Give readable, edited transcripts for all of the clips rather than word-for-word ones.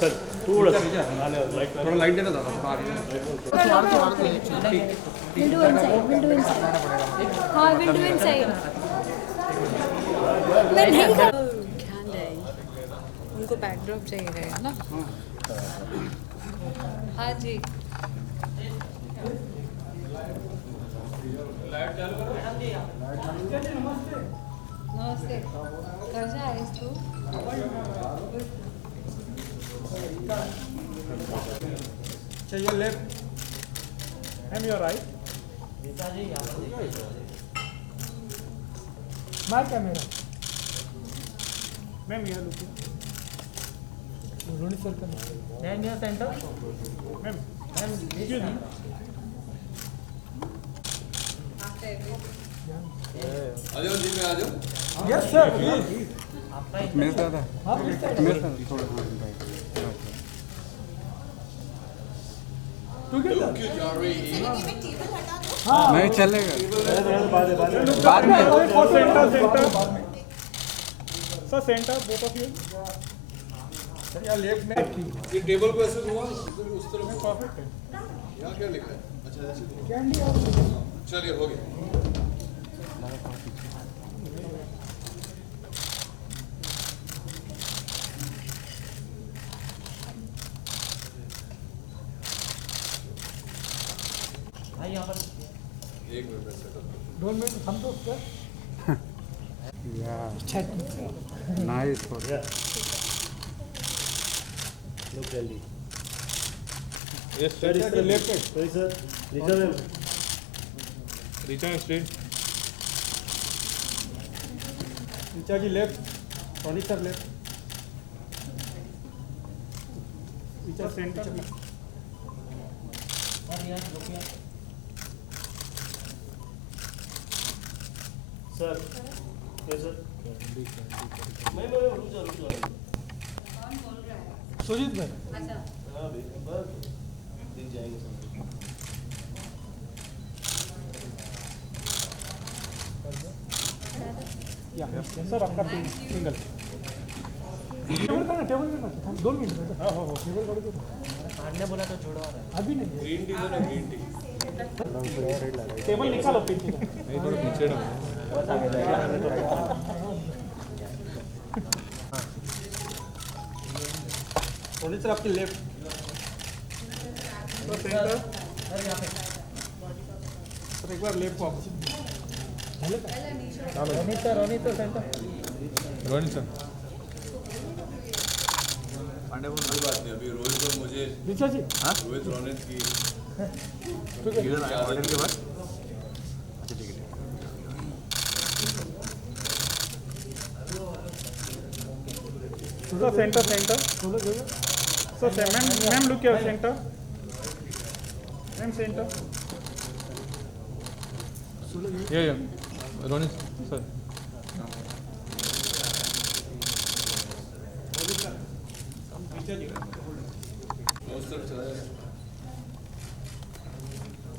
Sir थोड़ा थोड़ा light देना था We'll do inside. We'll do inside. हाँ, we'll do inside. मैं नहीं कर उनको बैकड्रॉप चाहिए रहेगा ना। हाँ जी। नमस्ते। कैसा है तू? चाहिए लेफ्ट एम योर राइट मार कैमरा मैम यहाँ लुकिए रोनी सर का मैम यहाँ सेंटर मैम एक्सक्यूज मी आ जाओ जी में आ जाओ। यस सर प्लीज मेरे साथ है मेरे साथ थोड़ा क्यों जा रही है? नहीं चलेगा बाद में centre sir centre both of you sir यहाँ लेफ्ट में ये टेबल को ऐसे घुमा उस तरफ परफेक्ट है यहाँ क्या लिखा है? अच्छा ऐसे घुमा। कैंडी चलिए हो गया। एक मिनट में सेटअप डोंट मेक हम तो सर या nice for Look jolly. Yes sir is the left Sorry sir. Richa ma'am. Richa straight Richa ji left Soni sir left Richa centre Sir. Yes sir. मैं रुक जा। सुजीत भाई अच्छा। हाँ भाई बस दिन जाएंगे सब। या सर आपका सिंगल टेबल करना 2 मिनट हाँ हो टेबल कर दो आपने बोला तो छोड़ो अभी नहीं ग्रीन टी दो ना ग्रीन टी। टेबल निकालो पीछे का नहीं थोड़ा पीछे ना सोनी सर आपके लेफ्ट तो सेंटर सर एक बार लेफ्ट वापस रोनी तो सेंटर रोहित सर पांडे बोल कोई बात नहीं। अभी रोहित और मुझे रीचा जी रोहित रोनित की ऑर्डर के बाद sir centre sir ma'am look your centre ma'am centre या रोनित सर उस तरफ चला जाए।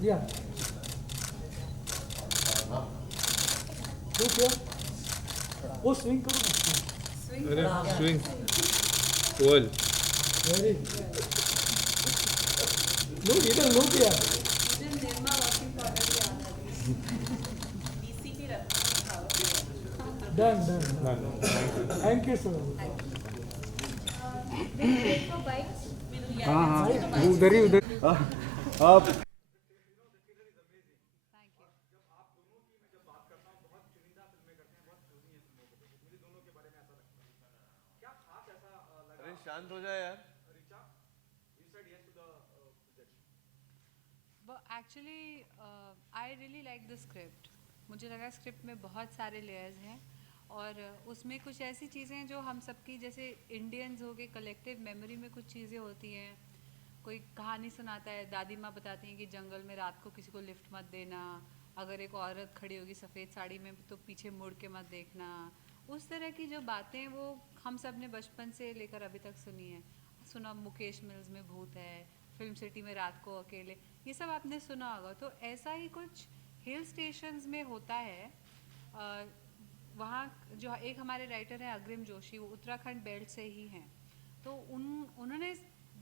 या लुक योर वो स्विंग करो अरे स्विंग वर्ल्ड वेरी लुक इधर लुक यार डन थैंक यू सर हाँ हाँ उधर ही उधर आप अरे शांत हो जाए यार। Actually I really like the script. मुझे लगा स्क्रिप्ट में बहुत सारे लेयर्स हैं और उसमें कुछ ऐसी चीज़ें हैं जो हम सबकी जैसे इंडियंस हो गए कलेक्टिव मेमोरी में कुछ चीज़ें होती हैं। कोई कहानी सुनाता है, दादी माँ बताती हैं कि जंगल में रात को किसी को लिफ्ट मत देना, अगर एक औरत खड़ी होगी सफ़ेद साड़ी में तो पीछे मुड़ के मत देखना। उस तरह की जो बातें वो हम सब ने बचपन से लेकर अभी तक सुनी है। सुना मुकेश मिल्स में भूत है, फिल्म सिटी में रात को अकेले, ये सब आपने सुना होगा। तो ऐसा ही कुछ हिल स्टेशंस में होता है। वहाँ जो एक हमारे राइटर हैं अग्रिम जोशी, वो उत्तराखंड बेल्ट से ही हैं। तो उन्होंने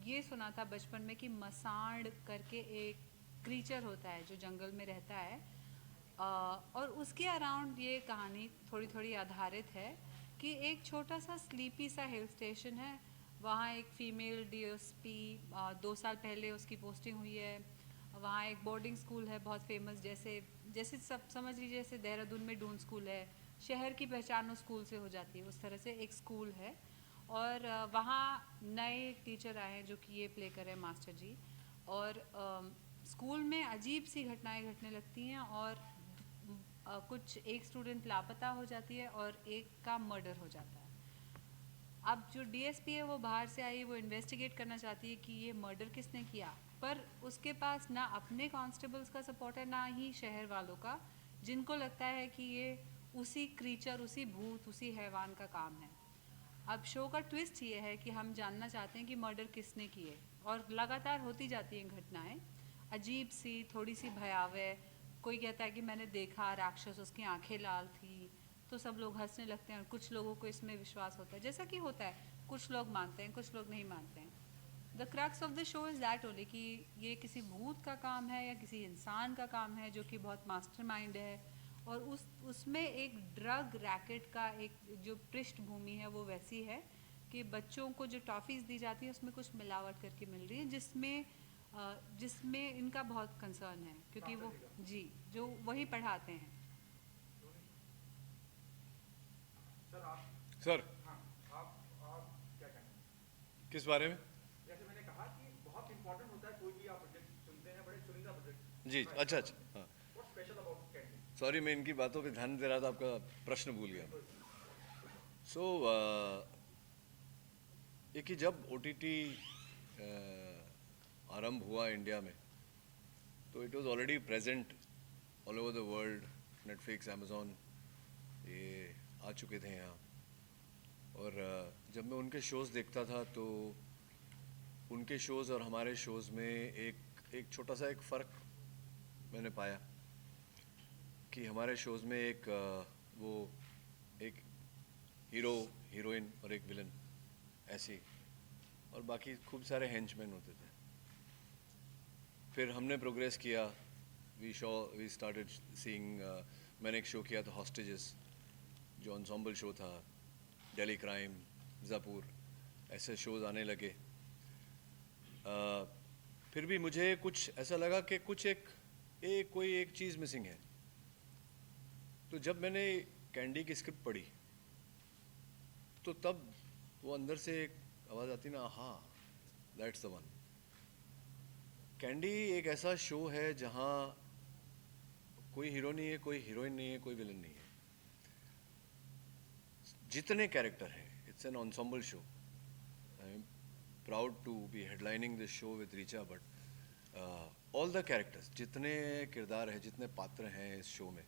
ये सुना था बचपन में कि मसाण करके एक क्रीचर होता है जो जंगल में रहता है, और उसके अराउंड ये कहानी थोड़ी थोड़ी आधारित है कि एक छोटा सा स्लीपी सा हिल स्टेशन है, वहाँ एक फ़ीमेल डीएसपी 2 साल पहले उसकी पोस्टिंग हुई है। वहाँ एक बोर्डिंग स्कूल है बहुत फेमस, जैसे जैसे सब समझ लीजिए जैसे देहरादून में डून स्कूल है, शहर की पहचान उस स्कूल से हो जाती है, उस तरह से एक स्कूल है। और वहाँ नए टीचर आए हैं जो कि ये प्ले कर रहे हैं मास्टर जी, और स्कूल में अजीब सी घटनाएं घटने लगती हैं, और कुछ एक स्टूडेंट लापता हो जाती है और एक का मर्डर हो जाता है। अब जो डीएसपी है वो बाहर से आई, वो इन्वेस्टिगेट करना चाहती है कि ये मर्डर किसने किया, पर उसके पास ना अपने कांस्टेबल्स का सपोर्ट है ना ही शहर वालों का, जिनको लगता है कि ये उसी क्रीचर, उसी भूत, उसी हैवान का काम है। अब शो का ट्विस्ट ये है कि हम जानना चाहते हैं कि मर्डर किसने किए, और लगातार होती जाती हैं घटनाएं अजीब सी, थोड़ी सी भयावह। कोई कहता है कि मैंने देखा राक्षस, उसकी आंखें लाल थी, तो सब लोग हंसने लगते हैं, और कुछ लोगों को इसमें विश्वास होता है, जैसा कि होता है, कुछ लोग मानते हैं कुछ लोग नहीं मानते हैं। The crux of the show is that only कि ये किसी भूत का काम है या किसी इंसान का काम है जो कि बहुत मास्टरमाइंड है, और उसमें एक ड्रग रैकेट का एक जो पृष्ठभूमि है वो वैसी है कि बच्चों को जो टॉफ़ीज़ दी जाती है उसमें कुछ मिलावट करके मिल रही है, जिसमें इनका बहुत कंसर्न है, क्योंकि वो जी जो वही पढ़ाते हैं। सर किस बारे में? जैसे मैंने कहा कि बहुत इंपॉर्टेंट होता है, कोई भी आप प्रोजेक्ट चुनते हैं, बड़े चुनिंदा प्रोजेक्ट। जी अच्छा अच्छा, हाँ what special about candy? Sorry, मैं इनकी बातों पे ध्यान दे रहा था, आपका प्रश्न भूल गया। सो ये कि जब ओटीटी आरंभ हुआ इंडिया में, तो it was already present all over the world. Netflix, Amazon ये आ चुके थे यहाँ, और जब मैं उनके शोज़ देखता था तो उनके शोज़ और हमारे शोज़ में एक छोटा सा एक फ़र्क मैंने पाया कि हमारे शोज़ में एक हीरो, हीरोइन और एक विलन ऐसी, और बाकी खूब सारे हेंचमैन होते थे। फिर हमने प्रोग्रेस किया, वी स्टार्टेड सीइंग, मैंने एक शो किया था हॉस्टेजेस, जो एंसेम्बल शो था, दिल्ली क्राइम, ज़ापुर, ऐसे शोज़ आने लगे। फिर भी मुझे कुछ ऐसा लगा कि कोई एक चीज़ मिसिंग है। तो जब मैंने कैंडी की स्क्रिप्ट पढ़ी तो तब वो अंदर से एक आवाज़ आती ना, हाँ दैट्स द वन। कैंडी एक ऐसा शो है जहाँ कोई हीरो नहीं है, कोई हीरोइन नहीं है, कोई विलन नहीं है, जितने कैरेक्टर हैं, it's an ensemble show. I am proud to be headlining this show with Richa, but all the characters, जितने किरदार हैं, जितने पात्र हैं इस शो में,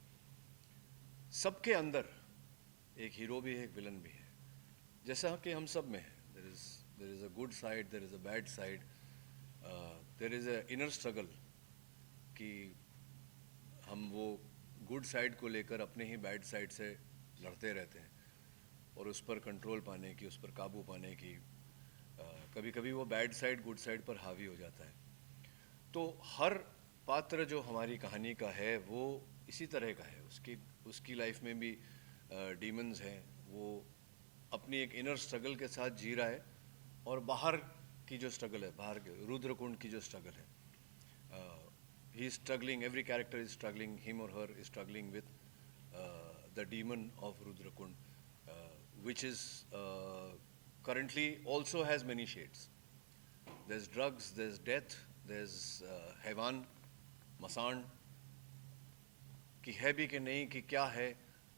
सबके अंदर एक हीरो भी है, एक विलन भी है, जैसा कि हम सब में है। There is a good side, there is a bad side, there is a inner struggle कि हम वो गुड साइड को लेकर अपने ही बैड साइड से लड़ते रहते हैं, और उस पर कंट्रोल पाने की, उस पर काबू पाने की, कभी कभी वो बैड साइड गुड साइड पर हावी हो जाता है। तो हर पात्र जो हमारी कहानी का है वो इसी तरह का है, उसकी लाइफ में भी डीमंस हैं, वो अपनी एक इनर स्ट्रगल के साथ जी रहा है, और बाहर की जो स्ट्रगल है, बाहर के रुद्रकुंड की जो स्ट्रगल है, he is struggling, every character is struggling, him और her is struggling with the demon of Rudrakund, which is currently also has many shades. There's drugs, there's death, there's हैवान, मसान, कि है भी कि नहीं, कि क्या है,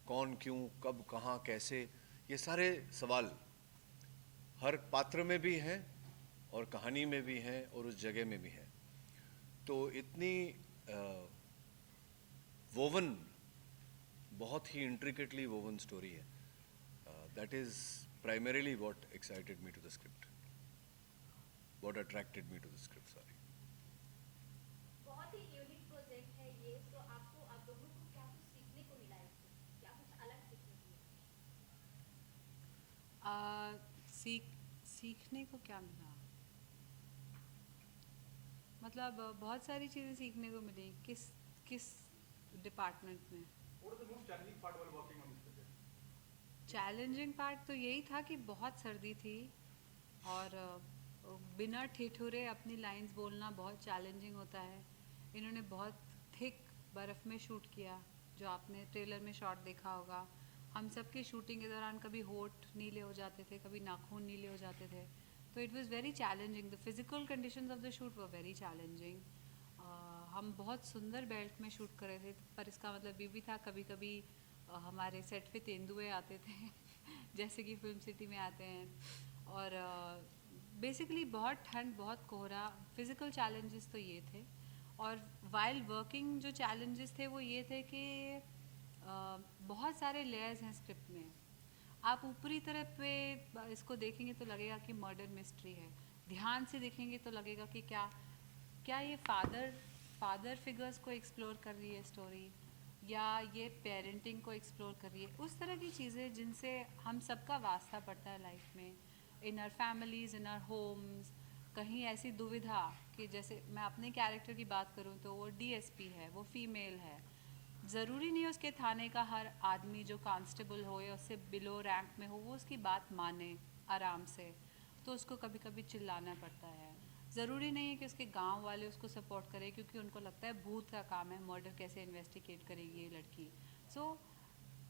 कौन, क्यों, कब, कहाँ, कैसे, ये सारे सवाल हर पात्र में भी हैं और कहानी में भी हैं और उस जगह में भी हैं। तो इतनी वोवन, बहुत ही इंट्रिकेटली वोवन स्टोरी है। That is primarily what excited me to the script, what attracted me to the script, sorry. बहुत ही यूनिक प्रोजेक्ट है ये, तो आप लोगों को क्या कुछ सीखने को मिला इससे, क्या कुछ अलग सीखने को मिला? सीखने को क्या मिला? मतलब बहुत सारी चीज़ें सीखने को मिली। किस किस डिपार्टमेंट में? चैलेंजिंग पार्ट तो यही था कि बहुत सर्दी थी और बिना ठिठुरे अपनी लाइंस बोलना बहुत चैलेंजिंग होता है। इन्होंने बहुत थिक बर्फ़ में शूट किया, जो आपने ट्रेलर में शॉट देखा होगा। हम सब की शूटिंग के दौरान कभी होठ नीले हो जाते थे, कभी नाखून नीले हो जाते थे, तो it was very challenging. The physical conditions of the shoot were very challenging. हम बहुत सुंदर बेल्ट में शूट कर रहे थे, पर इसका मतलब ये भी था कभी कभी हमारे सेट पे तेंदुए आते थे जैसे कि फिल्म सिटी में आते हैं। और बेसिकली बहुत ठंड, बहुत कोहरा। फिज़िकल चैलेंजेस तो ये थे। और वाइल वर्किंग जो चैलेंजेस थे वो ये थे कि बहुत सारे लेयर्स हैं स्क्रिप्ट में। आप ऊपरी तरफ पे इसको देखेंगे तो लगेगा कि मर्डर मिस्ट्री है, ध्यान से देखेंगे तो लगेगा कि क्या ये फादर फिगर्स को एक्सप्लोर कर रही है स्टोरी, या ये पेरेंटिंग को एक्सप्लोर कर रही है। उस तरह की चीज़ें जिनसे हम सबका वास्ता पड़ता है लाइफ में, in our families, in our homes. कहीं ऐसी दुविधा कि जैसे मैं अपने कैरेक्टर की बात करूं तो वो डीएसपी है, वो फीमेल है। ज़रूरी नहीं है उसके थाने का हर आदमी जो कांस्टेबल हो या उससे बिलो रैंक में हो वो उसकी बात माने आराम से, तो उसको कभी कभी चिल्लाना पड़ता है। ज़रूरी नहीं है कि उसके गांव वाले उसको सपोर्ट करें, क्योंकि उनको लगता है भूत का काम है, मर्डर कैसे इन्वेस्टिगेट करेगी ये लड़की।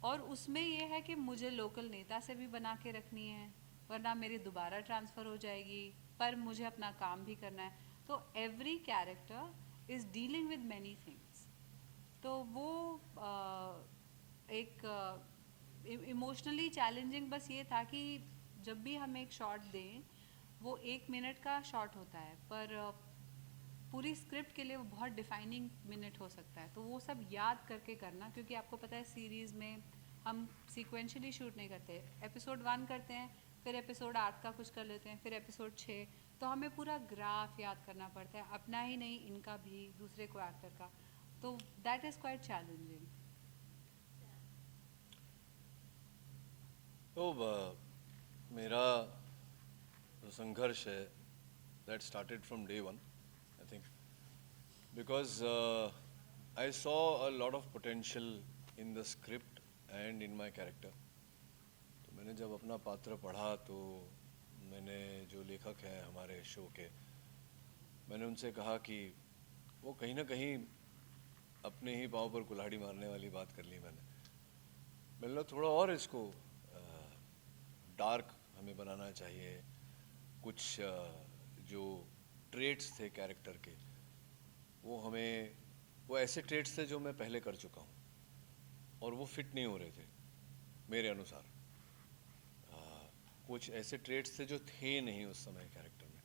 और उसमें ये है कि मुझे लोकल नेता से भी बना के रखनी है, वरना मेरी दोबारा ट्रांसफ़र हो जाएगी, पर मुझे अपना काम भी करना है। तो every character is dealing with many things. तो वो एक इमोशनली चैलेंजिंग बस ये था कि जब भी हम एक शॉट दें, वो 1 मिनट का शॉट होता है, पर पूरी स्क्रिप्ट के लिए वो बहुत डिफाइनिंग मिनट हो सकता है। तो वो सब याद करके करना, क्योंकि आपको पता है सीरीज़ में हम सीक्वेंशली शूट नहीं करते। एपिसोड 1 करते हैं, फिर एपिसोड 8 का कुछ कर लेते हैं, फिर एपिसोड 6। तो हमें पूरा ग्राफ याद करना पड़ता है, अपना ही नहीं, इनका भी, दूसरे को एक्टर का। तो दैट इज़ क्वाइट चैलेंजिंग। तो मेरा जो संघर्ष है that started from day one, I think, because I saw a lot of potential in the script and in my character. तो मैंने जब अपना पात्र पढ़ा तो मैंने जो लेखक हैं हमारे शो के, मैंने उनसे कहा कि वो कहीं ना कहीं अपने ही पाँव पर कुल्हाड़ी मारने वाली बात कर ली। मैंने थोड़ा और इसको डार्क हमें बनाना चाहिए। कुछ जो ट्रेट्स थे कैरेक्टर के, वो ऐसे ट्रेट्स थे जो मैं पहले कर चुका हूँ और वो फिट नहीं हो रहे थे मेरे अनुसार। कुछ ऐसे ट्रेट्स थे जो थे नहीं उस समय कैरेक्टर में।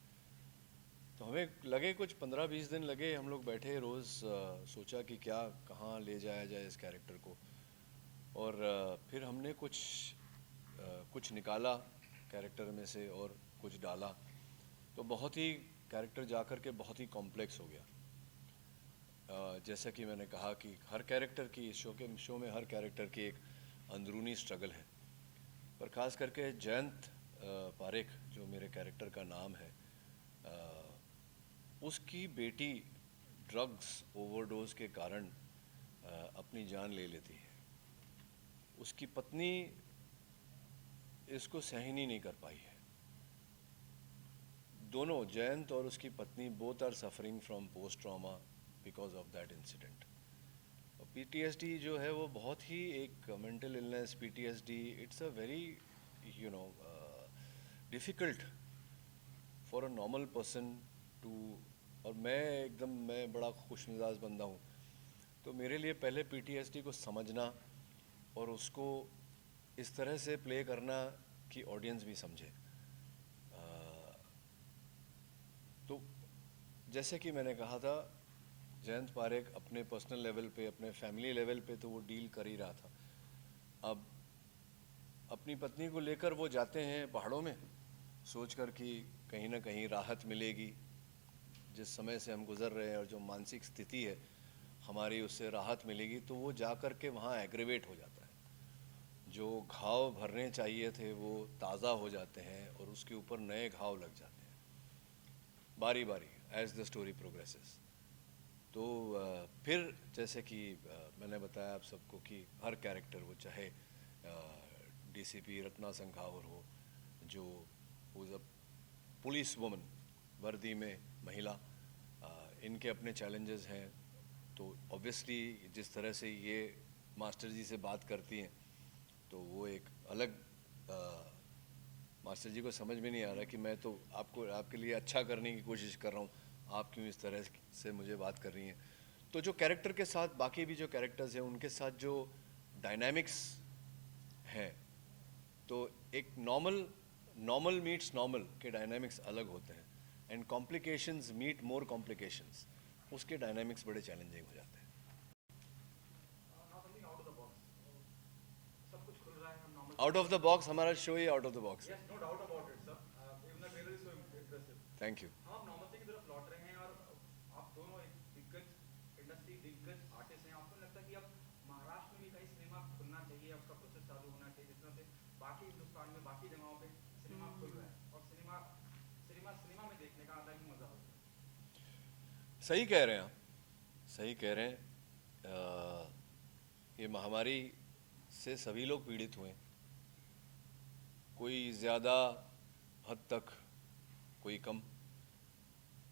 तो हमें लगे कुछ 15-20 दिन लगे, हम लोग बैठे रोज़, सोचा कि क्या कहाँ ले जाया जाए इस कैरेक्टर को। और फिर हमने कुछ निकाला कैरेक्टर में से और कुछ डाला, तो बहुत ही कैरेक्टर जाकर के बहुत ही कॉम्प्लेक्स हो गया। जैसा कि मैंने कहा कि हर कैरेक्टर की शो में हर कैरेक्टर की एक अंदरूनी स्ट्रगल है, पर ख़ास करके जयंत पारेख जो मेरे कैरेक्टर का नाम है, उसकी बेटी ड्रग्स ओवरडोज के कारण अपनी जान ले लेती है। उसकी पत्नी इसको सहन ही नहीं कर पाई है। दोनों, जयंत और उसकी पत्नी, both are suffering from post trauma because of that incident. और PTSD जो है वो बहुत ही एक mental illness, PTSD, it's a very difficult for a normal person to. और मैं बड़ा खुशमिजाज बंदा हूँ, तो मेरे लिए पहले PTSD को समझना और उसको इस तरह से प्ले करना कि ऑडियंस भी समझे। तो जैसे कि मैंने कहा था, जयंत पारेख अपने पर्सनल लेवल पे, अपने फैमिली लेवल पे तो वो डील कर ही रहा था। अब अपनी पत्नी को लेकर वो जाते हैं पहाड़ों में, सोचकर कि कहीं ना कहीं राहत मिलेगी। जिस समय से हम गुज़र रहे हैं और जो मानसिक स्थिति है हमारी, उससे राहत मिलेगी। तो वो जा कर के वहाँ एग्रीवेट हो जाता है। जो घाव भरने चाहिए थे वो ताज़ा हो जाते हैं और उसके ऊपर नए घाव लग जाते हैं बारी बारी एज द स्टोरी प्रोग्रेसेस। तो फिर जैसे कि मैंने बताया आप सबको कि हर कैरेक्टर वो चाहे डीसीपी रत्ना संखावर हो जो वॉज अ पुलिस वुमन वर्दी में महिला, इनके अपने चैलेंजेस हैं। तो ऑब्वियसली जिस तरह से ये मास्टर जी से बात करती हैं तो वो एक अलग मास्टर जी को समझ में नहीं आ रहा कि मैं तो आपके लिए अच्छा करने की कोशिश कर रहा हूँ, आप क्यों इस तरह से मुझे बात कर रही हैं। तो जो कैरेक्टर के साथ बाकी भी जो कैरेक्टर्स हैं उनके साथ जो डायनामिक्स हैं, तो एक नॉर्मल मीट्स नॉर्मल के डायनामिक्स अलग होते हैं and complications meet more complications, उसके डायनामिक्स बड़े चैलेंजिंग हो जाते हैं। आउट ऑफ द बॉक्स हमारा शो ही आउट ऑफ द बॉक्स है। Thank you. हम नॉर्मल की तरफ लौट रहे हैं और आप दोनों एक दिग्गज इंडस्ट्री दिग्गज आर्टिस्ट हैं। आपको लगता है कि अब महाराष्ट्र में भी कहीं सिनेमा खुलना चाहिए, उसका प्रोसेस चालू होना चाहिए, जिस तरह से बाकी हिंदुस्तान में बाकी जगहों पे सिनेमा खुल रहा है और सिनेमा में देखने का अलग ही मजा होता है। सही कह रहे हैं आप, सही कह रहे हैं। ये महामारी से सभी लोग पीड़ित हुए, कोई ज़्यादा हद तक कोई कम,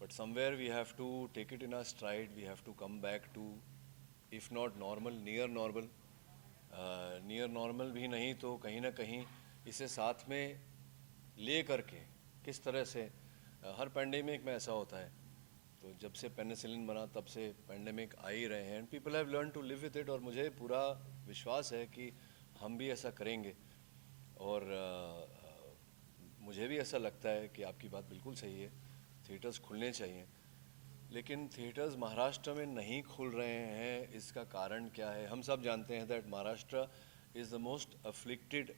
but somewhere we have to take it in a stride, we have to come back to if not normal near normal, near normal भी नहीं तो कहीं ना कहीं इसे साथ में ले करके किस तरह से हर पैंडेमिक में ऐसा होता है। तो जब से पेनिसिलिन बना तब से पैंडेमिक आ ही रहे हैं and people have learn to live with it, और मुझे पूरा विश्वास है कि हम भी ऐसा करेंगे। और मुझे भी ऐसा लगता है कि आपकी बात बिल्कुल सही है, थिएटर्स खुलने चाहिए, लेकिन थिएटर्स महाराष्ट्र में नहीं खुल रहे हैं। इसका कारण क्या है? हम सब जानते हैं that Maharashtra is the most afflicted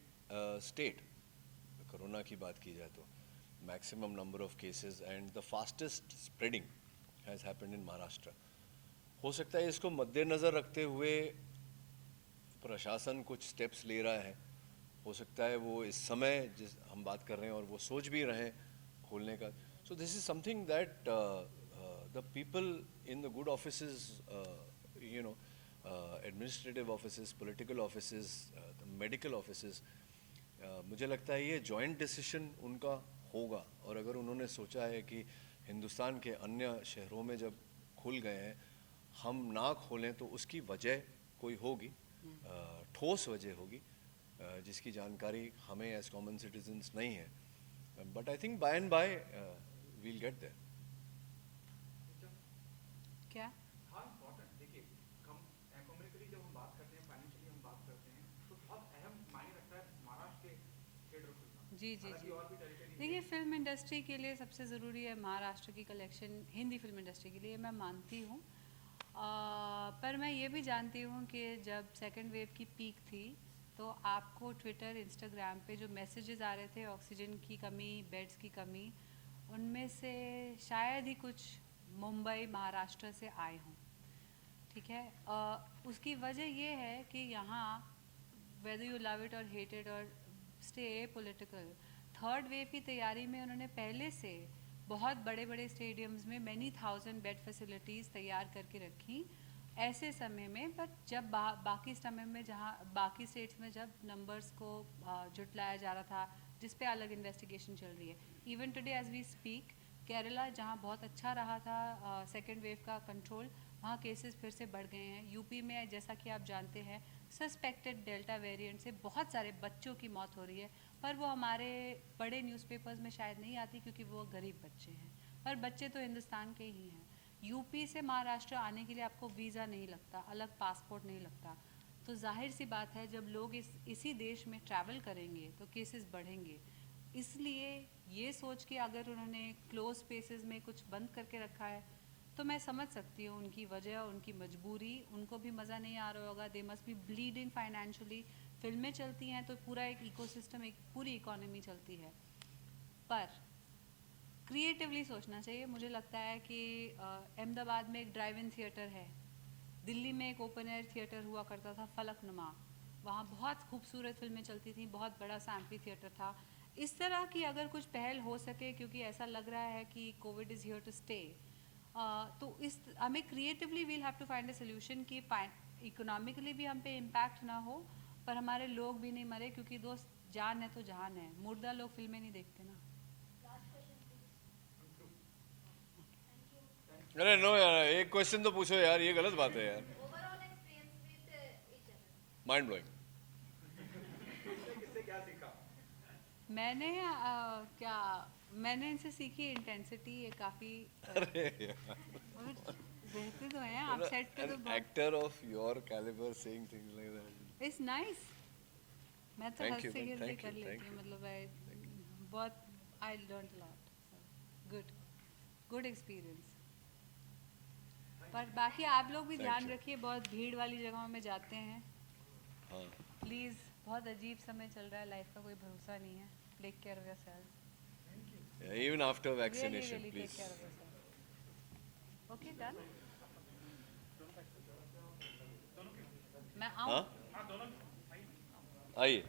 state. Corona की बात की जाए तो maximum number of cases and the fastest spreading has happened in Maharashtra. हो सकता है इसको मद्देनज़र रखते हुए प्रशासन कुछ स्टेप्स ले रहा है, हो सकता है वो इस समय जिस हम बात कर रहे हैं और वो सोच भी रहे हैं खोलने का। So this is something that the people in the good offices, you know, administrative offices, political offices, medical offices, मुझे लगता है ये जॉइंट डिसीजन उनका होगा। और अगर उन्होंने सोचा है कि हिंदुस्तान के अन्य शहरों में जब खुल गए हैं हम ना खोलें तो उसकी वजह कोई होगी, ठोस वजह होगी, जिसकी जानकारी हमें एज कॉमन सिटीजन्स नहीं है। But I think by and by we'll get there. क्या हाँ इम्पोर्टेंट, देखिए हम इकोनॉमिकली जब हम बात करते हैं, फाइनेंशियली हम बात करते हैं, तो बहुत अहम मायने रखता है महाराष्ट्र के थिएटर खुलना। जी जी जी, देखिए फिल्म इंडस्ट्री के लिए सबसे ज़रूरी है महाराष्ट्र की कलेक्शन, हिंदी फिल्म इंडस्ट्री के लिए मैं मानती हूँ। पर मैं ये भी जानती हूँ कि जब सेकेंड वेव की पीक थी तो आपको ट्विटर इंस्टाग्राम पे जो मैसेजेस आ रहे थे ऑक्सीजन की कमी, बेड्स की कमी, उनमें से शायद ही कुछ मुंबई महाराष्ट्र से आए हों। ठीक है, उसकी वजह ये है कि यहाँ वेदर यू लव इट और हेट इट और स्टे पॉलिटिकल, थर्ड वेव की तैयारी में उन्होंने पहले से बहुत बड़े बड़े स्टेडियम्स में मैनी थाउजेंड बेड फैसिलिटीज़ तैयार करके रखी ऐसे समय में। बट जब बाकी समय में जहाँ बाकी स्टेट्स में जब नंबर्स को जुटलाया जा रहा था, जिस पे अलग इन्वेस्टिगेशन चल रही है, even today as we speak Kerala जहाँ बहुत अच्छा रहा था सेकेंड वेव का कंट्रोल, वहाँ केसेस फिर से बढ़ गए हैं। यूपी में जैसा कि आप जानते हैं सस्पेक्टेड डेल्टा वेरिएंट से बहुत सारे बच्चों की मौत हो रही है, पर वो हमारे बड़े न्यूज़पेपर्स में शायद नहीं आती क्योंकि वो गरीब बच्चे हैं, पर बच्चे तो हिंदुस्तान के ही हैं। यूपी से महाराष्ट्र आने के लिए आपको वीज़ा नहीं लगता, अलग पासपोर्ट नहीं लगता। तो जाहिर सी बात है जब लोग इसी देश में ट्रैवल करेंगे तो केसेस बढ़ेंगे। इसलिए ये सोच के अगर उन्होंने क्लोज स्पेसेस में कुछ बंद करके रखा है तो मैं समझ सकती हूँ उनकी वजह, उनकी मजबूरी। उनको भी मज़ा नहीं आ रहा होगा, they must be bleeding financially. फिल्में चलती हैं तो पूरा एक इकोसिस्टम, एक पूरी इकोनॉमी चलती है। पर क्रिएटिवली सोचना चाहिए। मुझे लगता है कि अहमदाबाद में एक ड्राइव इन थिएटर है, दिल्ली में एक ओपन एयर थिएटर हुआ करता था फलकनुमा, वहाँ बहुत खूबसूरत फिल्में चलती थी, बहुत बड़ा सा एम्फी थिएटर था। इस तरह की अगर कुछ पहल हो सके, क्योंकि ऐसा लग रहा है कि Covid is here to stay, तो इस हमें creatively we'll have to find a solution कि इकोनॉमिकली भी हम पे इम्पैक्ट ना हो, पर हमारे लोग भी नहीं मरे, क्योंकि दोस्त जान है तो जहान है, मुर्दा लोग फिल्में नहीं देखते ना। अरे नो यार, एक क्वेश्चन तो पूछो यार, ये गलत बात है यार। Overall experience with each other. Mind blowing. किससे क्या सीखा? मैंने इनसे सीखी इंटेंसिटी, ये काफ़ी अरे यार, रहते तो हैं आप सेट पे, तो an बहुत actor of your caliber saying things like that. It's nice. मैं तो Thank हंस you, से man. गिर के Thank कर you, लेती thank हूँ, मतलब बहुत I learn lot, good good experience. पर बाकी आप लोग भी Thank ध्यान you. रखिए, बहुत भीड़ वाली जगहों में जाते हैं हाँ, प्लीज़, बहुत अजीब समय चल रहा है, लाइफ का कोई भरोसा नहीं है, take care of yourself, yeah, even after really vaccination, really take please. Care of yourself. Okay done, मैं हाँ, आऊँ? आइए।